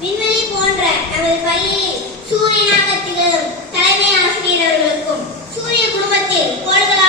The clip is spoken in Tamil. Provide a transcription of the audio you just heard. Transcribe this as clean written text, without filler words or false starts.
விண்வெளி போன்ற நமது பள்ளியில் சூரியனாக திகழும் தலைமை ஆசிரியர் அவர்களுக்கும் சூரிய குடும்பத்தில் கோள்கள்